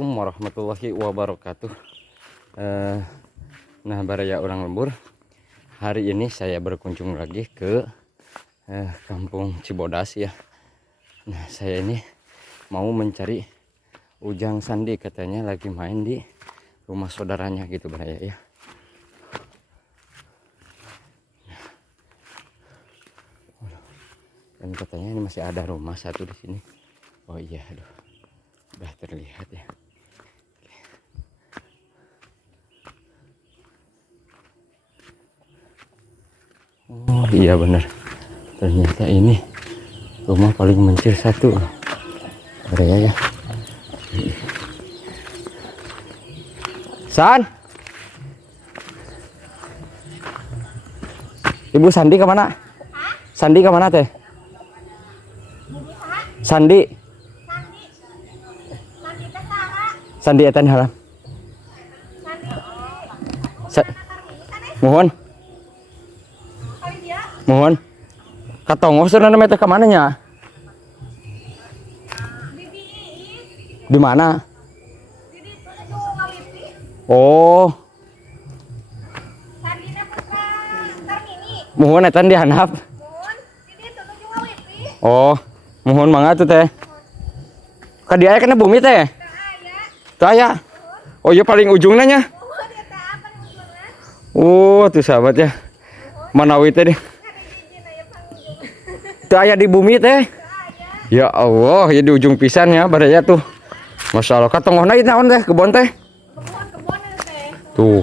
Assalamualaikum warahmatullahi wabarakatuh. Nah, baraya orang lembur. Hari ini saya berkunjung lagi ke kampung Cibodas ya. Nah, saya ini mau mencari Ujang Sandi, katanya lagi main di rumah saudaranya gitu baraya ya. Dan katanya ini masih ada rumah satu di sini. Oh iya, aduh, udah terlihat ya. Oh iya bener, ternyata ini rumah paling mencir satu area ya. San, Ibu Sandi kemana? Sandi kemana teh? Sandi. Sandi etan halam. Mohon. Mohon. Katongos sana namanya ke mana nya? Di mana? Oh. Mohon etan dihandap. Oh, mohon mangga tuh teh. Ka dia kena bumi teh. Tuh aya. Oh iya paling ujungnya nya. Oh, tuh sahabat ya. Manawi teh. Tuh aya di bumi teh. Ya Allah, ya di ujung pisannya baraya tuh. Masya Allah, katongohna ieu naon teh? Kebon teh? Kebon teh. Tuh.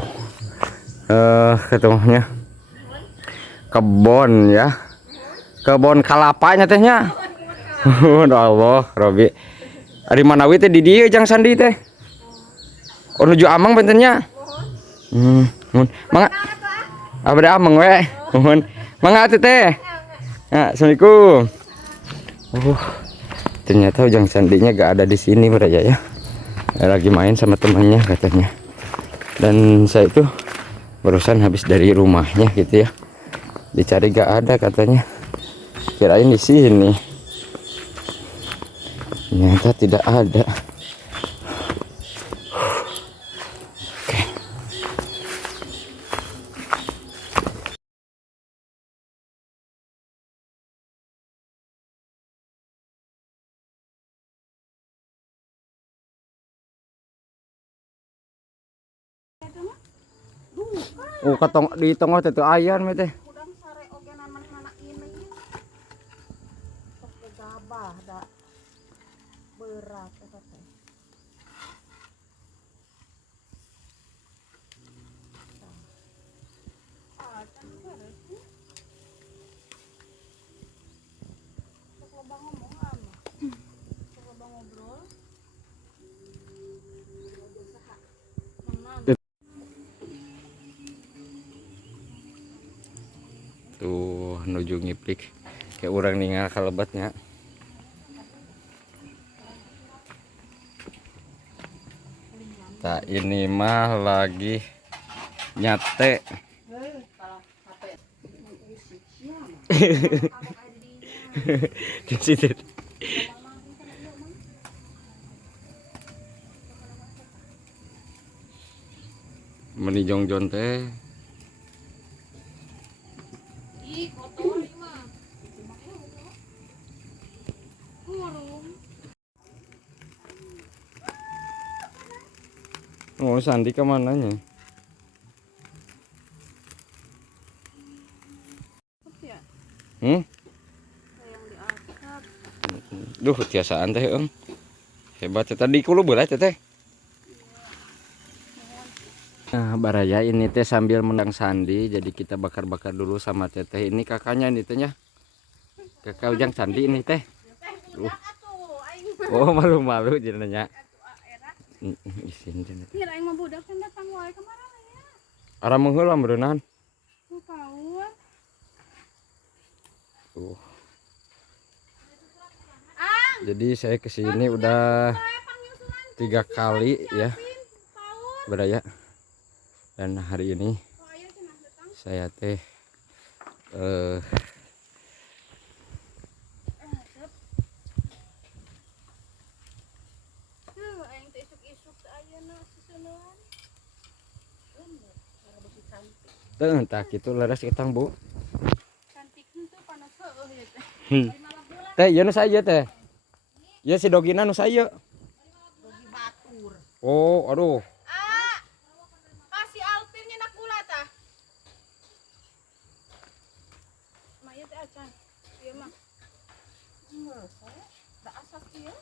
Katongohnya. Kebon ya. Kebon kalapanya tehnya. Allah, Robi. Ari Manawi teh di dieu Jang Sandi teh. Oh nuju Amang bentennya. Mangga. Abada Amang we. Mohon. Mangga atuh teh. Ya, Assalamualaikum. Ternyata Ujang Sandinya gak ada di sini beraya ya. Lagi main sama temannya katanya. Dan saya itu barusan habis dari rumahnya gitu ya. Dicari gak ada katanya. Kirain di sini. Ternyata tidak ada. Oke. Oh, katong di tengah teh ayam teh. Udang sare ogenan manehna ini. Sok gegabah da berat eta teh. Ah, can beres sih. Sok loba ngomong ama. Sok loba ngobrol. Tuh nuju ngiplik kayak orang ningal kalebatnya. Tak ini mah lagi nyate. Meni jongjon teh. Oh, Sandi ke mananya? Duh, tiasaan teh, hebat tadi kulo boleh teh. Nah, baraya ini teh sambil menang Sandi, jadi kita bakar-bakar dulu sama teteh. Ini kakaknya ini tehnya. Kakak Ujang Sandi ini teh. Oh, malu-malu jenanya. Isin jenanya. Kira aing mah budak kan datang wae kemana ya? Arah mengheulah berenang. Jadi saya kesini udah 3 kali ya beraya, dan hari ini saya teh susunuan. Bener, cara besi cantik. Teu entah kitu leres ketang Bu. Cantik itu panas heueuh ya teh. Teh ieu nu saya teh. Ieu si dogina nu saya. Dogi batur. Oh, aduh. Ah, kasih Alpinnya nak gula tah. Maya teh acan. Ieu mah. Da asak ieu.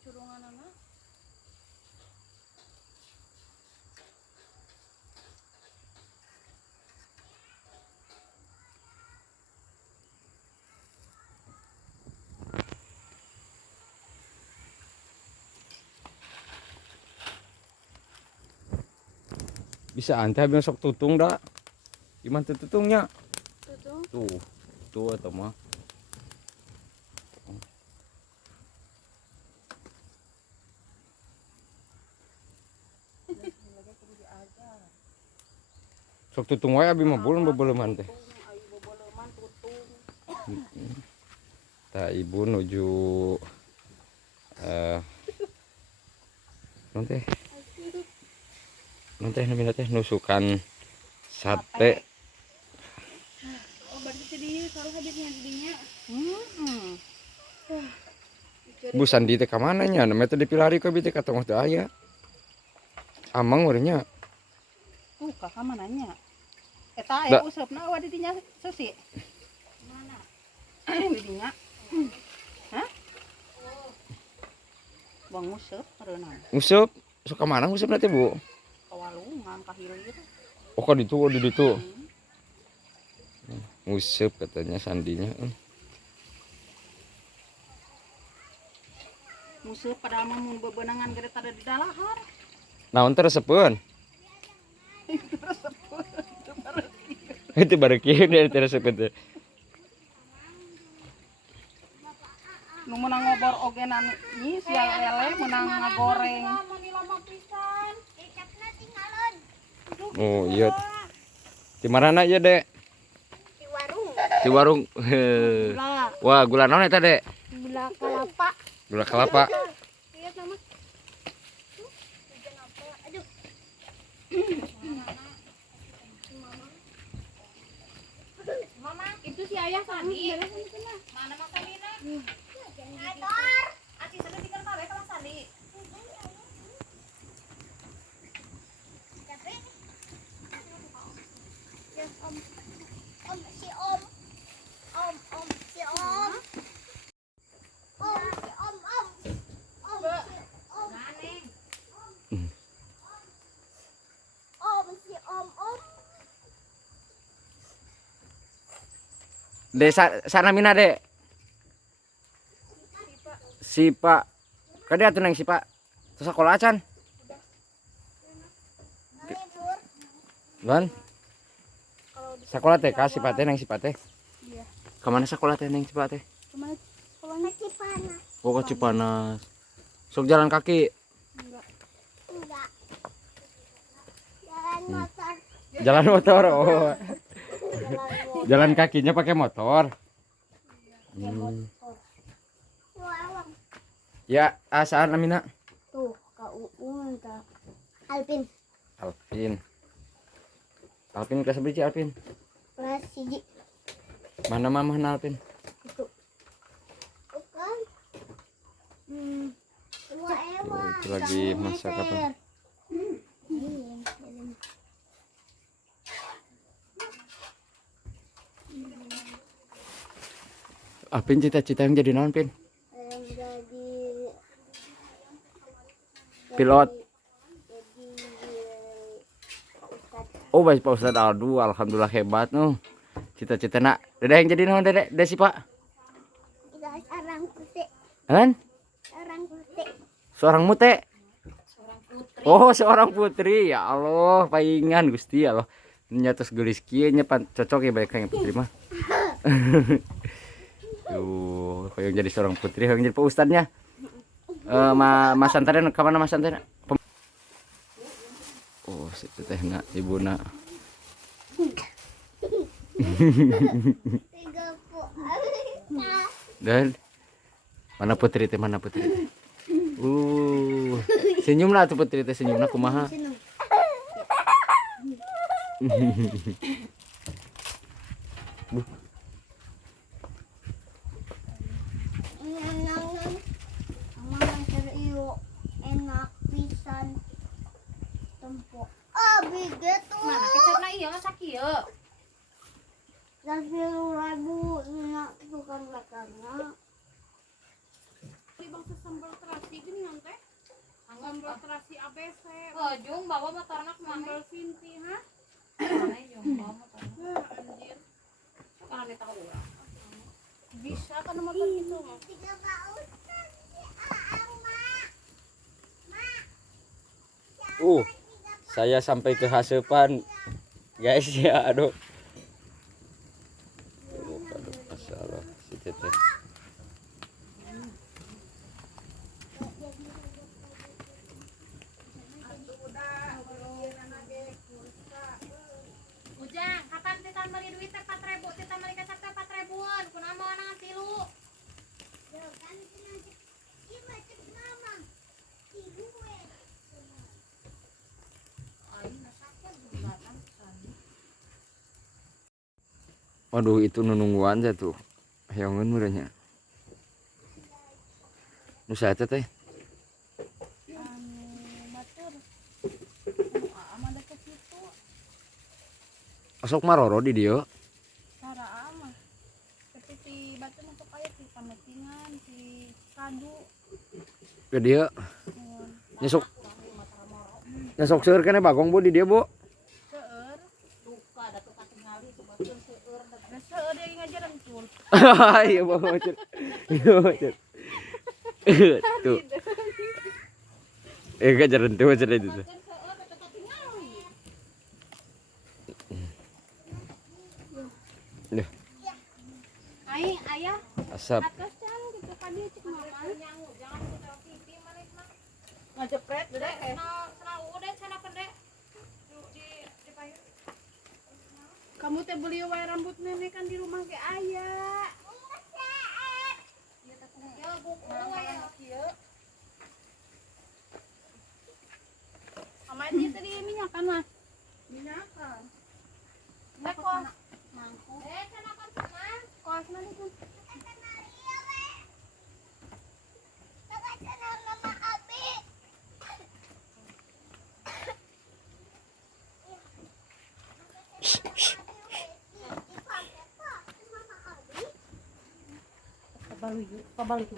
Curungan anak. Bisa anteh besok tutung dah. Gimana tuh tutungnya? Tutung. Tuh atau mah. Sok tutung wae abi mah bulan bebeleman teh. Ayo bebeleman tutung. Tah ibu nuju non teh namina teh nusukan sate. Oh, berarti tadi kalau habisnya dinya. Bu Sandi teh ka mana nya? Namanya teh dipilari ka bi teh ka tengah teh aya. Amang urangnya. Tuh, kakak mananya. Eta Da. aya usapna awa di dinya seusi. Mana? Di dinya. Hah? Bang useup areuna. Nguseup, sok ka mana nguseup teh Bu? Kawalungan ka hilir. Oh ka ditu, di ditu. Nguseup katanya Sandinya. Museup padahal mah mun bebenangan gede tadi di dalahar. Naon teh resepeun? Itu baru kieu dari teh resepeun teh. Nu meunang ngobor ogenan ieu sia lele meunang ngagoreng. Oh iya. Di mana ya Dek? Di warung. Di warung. Gula. Wah, gula naon eta Dek? Gula kelapa. Gula kelapa. Lihat nama. Aduh. Mama, itu si ayah Sandi. Mana Mas Salina? Motor. Ati sana tinggal mawe ka Mas Sandi. Om si om. Om si om. Om si om. Om si om. Om si om. Dek sana mina Dek. Sipa. Kade atuh nang Sipa. Terus sekolah acan. Tidur. Lan. Sekolah teh ka Sipa teh nang Sipa teh. Iya. Ka mana sekolah teh nang Sipa teh? Kemana sekolahnya? Masih panas. Oh ka Cipanas. Sok jalan kaki. Enggak. Enggak. Jalan motor. Jalan motor. Oh. Jalan motor. Jalan kakinya pakai motor. Hmm. Wow. Ya, asaan Amina? Tuh, Kak Uun Kak Alvin. Alvin. Alvin kelas berapa Alvin? Kelas 1. Mana mamahna Alvin? Itu. Bukan. Dua ewa. Oh, itu lagi masak apa? Alvin cita-cita yang jadi naon, Pin? Yang jadi Pilot. Jadi Ustadz. Oh, baik Pak Ustadz Aldu, alhamdulillah hebat noh. Cita-cita nak. Dede yang jadi naon Dede? Dede si Pak? Kita seorang putih. Kan? Seorang putih. Seorang mute. Seorang putri. Oh, seorang putri. Ya Allah, paingan Gusti ya Allah. Nyatos gelis kieu nya cocok ya baik yang putri mah. Tuh, yang jadi seorang putri, yang jadi Pak Ustadznya. Mas Santaran ke mana Mas Santaran? Oh, situ teh nak ibuna. 30. Dan mana putri teh, mana putri teh? Senyumlah tuh putri teh, senyumlah kumaha. Sini. Mama serius enak pisan tempo. Biget tuh. Mana kecapna ieu masak ieu. Dan 10.000 enak bukan makannya. Di bangsa sambal terasi gini teh. Sambal terasi ABC. Jung bawa motorna ke mana? Sambal Sinti, ha? Mana Jung bawa motorna? Anjir. Kan kita urang. Bisa kan motor gitu mah. Tiga paus si Aang, Mak. Saya sampai ke Hasepan guys ya. Aduh masalah si teteh. Ujang, kapan kita beli duit teh 4.000, kita beli kecap teh 4.000-an. Kunaon mau nangan 3? Waduh itu nunungguan aja tuh. Hayongeun meureunnya. Nu saeta teh? Batur. Ama deket situ. Osok maroro di dieu. Cara ama. Tapi si Batur masuk aya si Pametingan, si Kadu. Ke dieu. Nyesok seueur keneh bagong Bu di dieu Bu. Seueur. Duka da tuh katingali tuh batur seueur da. Nah seueur dia ngajaran cul. Iya Bu. Iya Bu. Tuh. Ngajaran tuh aja itu tuh. Seueur da katingali. Duh, Ai ayah asap. Atas can gitu kan dia cek mama. nyangu jangan kita TV manis mah. Ngajepret deh. Sana udah sana kede. Di payung. Kamu teh beli wae rambut nenek kan di rumah ge aya. Ya buku ya kieu. Sama dia tadi minyakan mah. Minyakan. Kos. Mangku. Sana kan sama. Kos mana tuh? Pabalik.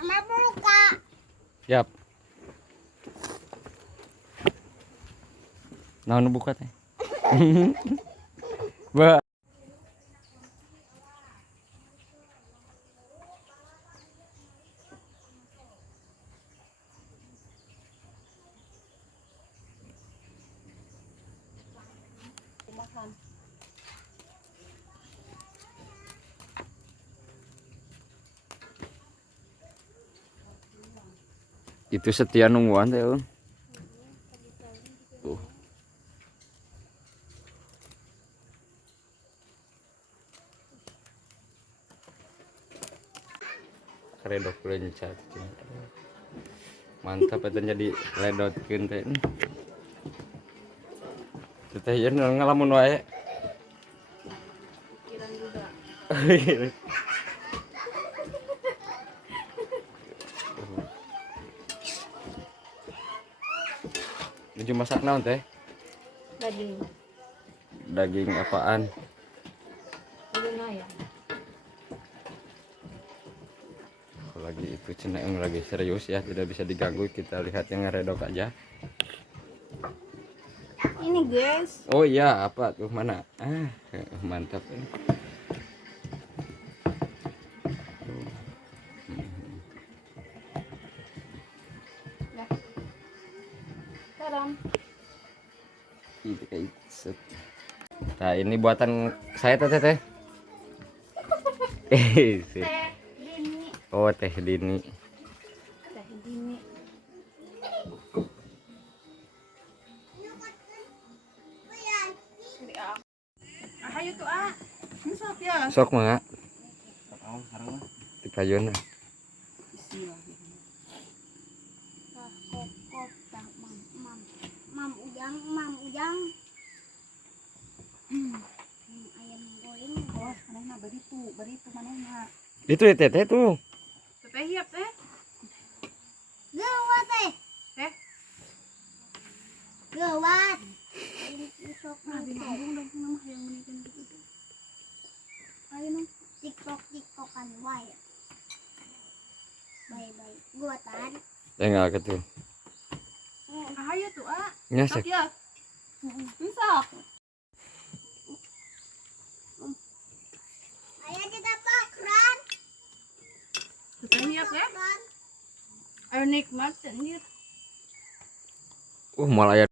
Mama buka. Yap. Naon buka teh? Ba. Itu setia nungguan teh. Tuh. Karedok lencet. Mantap eta jadi ledotkeun teh. Teh ieu ngalamun wae. Pikiran juga. Nuju masak naon teh? Daging. Daging apaan? Daging ayam. Lagi itu cenah lagi serius ya, tidak bisa diganggu, kita lihat yang ngeredok aja. Ini guys. Oh iya, apa tuh mana? Mantap ini. Garam. Itu kayak set. Nah ini buatan saya teh teh. Sip. Dini. Oh teh Dini. Teh dini. Dari aku. Ayo tuh sok ya. Sok mah Tahu sareng mah. di payun. Bismillah. Kokop tak mam ujang. Ayam goreng. Awas manehna baritu manehna. Itu ya teteh tuh. Teteh hiap teh. Gawat Teh. Gawat. Sok Nah, bingung dong nama yang menikin gitu. Ayo nong. tiktokan wae. Bye. Gua tadi. Enggak gitu. Ayo tuh, ah. Nyasek. Sok ya. Sok. Ayo kita pakran. Teteh hiap ya. Ayo nikmat anjir. Malah ya